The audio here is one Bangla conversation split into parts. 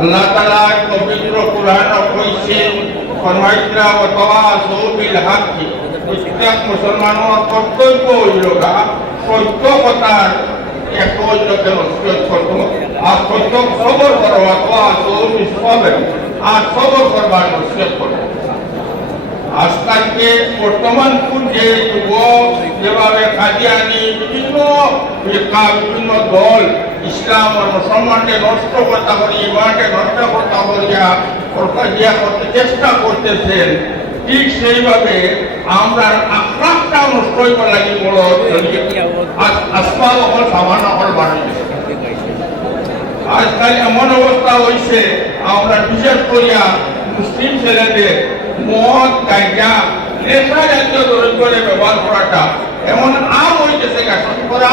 আল্লাহ তালা পবিত্র কোরআন কইছে ফরমাইতরা ও তাওয়াসু বিল হাক্কি। প্রত্যেক মুসলমানের কর্তব্য হইল গা সত্য কথার এক অন্যকে নস্যত করতো আর সত্য খবর করো তাওয়াসু বিল সবর, আর সবর করবার নস্যত করো আজকালকে বর্তমান যে যুবক যেভাবে কাদিয়ানি বিভিন্ন বিভিন্ন দল ইসলাম আর মুসলমানকে নষ্ট করতে পারি ইমানকে নষ্ট করতে পারিয়া প্রকাশিয়া করতে চেষ্টা করতেছেন। ঠিক সেইভাবে আমরা আখলাকটা নষ্ট হইতে লাগি বড় আসমাল অকল সামান অকল বাড়িয়ে আজকাল এমন অবস্থা হয়েছে আমরা বিশেষ করিয়া মুসলিম ছেলেদের মদ, গাঁজা নেশা জাতীয় দ্রব্যের ব্যবহার করাটা এমন আম হইতেছে গাছন করা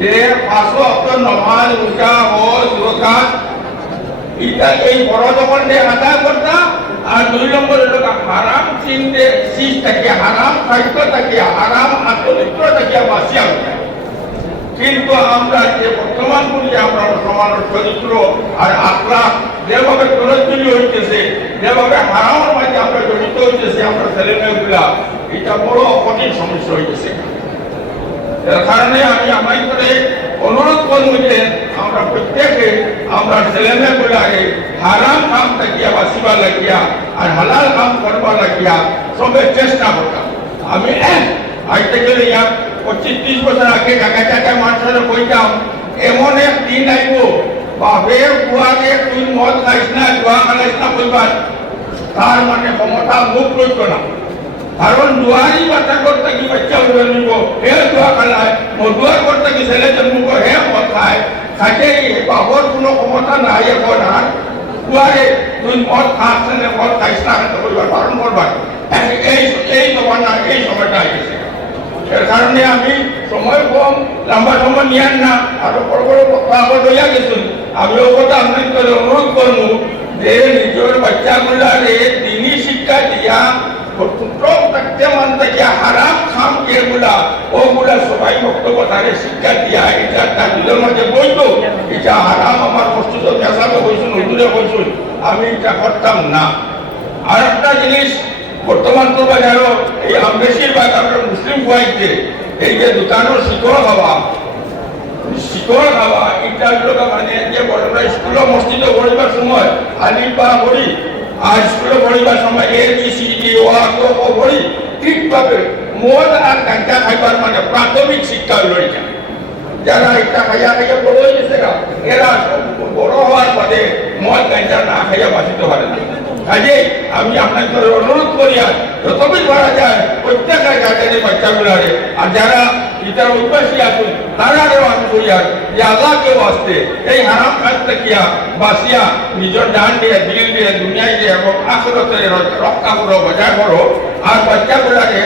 যে পাঁচশো অক্ট নমাজ রোজা হজ এটা এই বড় যখন আদায় করতাম আর দুই নম্বর হলো হারাম চিনতে শীষ থেকে হারাম খাদ্য থেকে হারাম আত্মনিত্র থেকে বাঁচিয়া কিন্তু আমরা যে বর্তমান করি আমরা মুসলমানের চরিত্র আর আখলা যেভাবে তরজ্জলি হইতেছে, যেভাবে হারামের মাঝে আমরা জড়িত হইতেছে, আমরা ছেলে মেয়েগুলা এটা বড় কঠিন সমস্যা হইতেছে। এর কারণে আমি আমাই করে অনুরোধ করব যে আমরা প্রত্যেকে আমরা ছেলে মেয়েগুলাকে হারাম কাম থাকিয়া বাঁচিবা লাগিয়া আর হালাল কাম করবা লাগিয়া সবে চেষ্টা করতাম। আমি আজ থেকে ইয়ার পঁচিশ, ত্রিশ বছর আগে জায়গা জায়গায় মানুষের কইতাম এমন এক দিন আইব, বাপে, বুয়াকে তুই মদ খাইস না, জুয়া খাইস না কইবার তার মানে ক্ষমতা মুখ রইত না। কারণ দুয়ারি বাচ্চা করতে কি বাচ্চা উঠে নিব? হে জুয়া খালায় মধুয়ার করতে কি ছেলে জন্মব হে খায়। খাইতে বাবর কোনো ক্ষমতা নাই এখন আর। দুয়ারে তুই মদ খাস না মদ খাইস না কইবার বারণ করবার এই এই জমানা, এই সময়টা আইছে। এর কারণে আমি সময় কম, লম্বা সময় নিয়ান না। আরও বড় বড় কথা আমার রইয়া গেছেন। আমি ও কথা আপনাদের অনুরোধ করব যে নিজের বাচ্চাগুলারে দিনী শিক্ষা দিয়া ছোট থাকতে মান থেকে হারাম খাম যেগুলা ওগুলা সবাই বক্তব্য তারে শিক্ষা দিয়া এটা তার নিজের মধ্যে বইতো এটা হারাম আমার মস্তিষ্ক পেশাবে বইছুন হুজুরে বইছুন আমি এটা করতাম না। আর একটা জিনিস, বর্তমান তো বাজারও এই বেশিরভাগ আমরা মুসলিম খুয়াইতে এই যে দোকানের শিকড় খাওয়া শিকড় খাওয়া, এটা লোক মানে যে বড়রা পড়িবার সময় আলিফ বা পড়ি, আর স্কুলে পড়িবার সময় এ বি সি ডি পড়ি ঠিকভাবে মদ আর গাঁজা খাইবার মানে প্রাথমিক শিক্ষা হইল যারা এটা খাইয়া খাইয়া এরা বড় হওয়ার পরে মদ, গাঁজা না খাইয়া বাঁচিতে পারে না। কাজে আমি আপনাদের অনুরোধ করি যতদিন পারা যায় প্রত্যেকের গার্জেনের বাচ্চাগুলারে আর যারা ইটার অভ্যাসী আছেন তারাও আমি করি আর, যে আল্লাহকে বাঁচতে এই হারাম কাজ ডান দিয়ে, দিল দিয়ে, দুনিয়ায় দিয়ে এবং আখরতে রক্ষা করো, বজায় করো, আর বাচ্চাগুলারে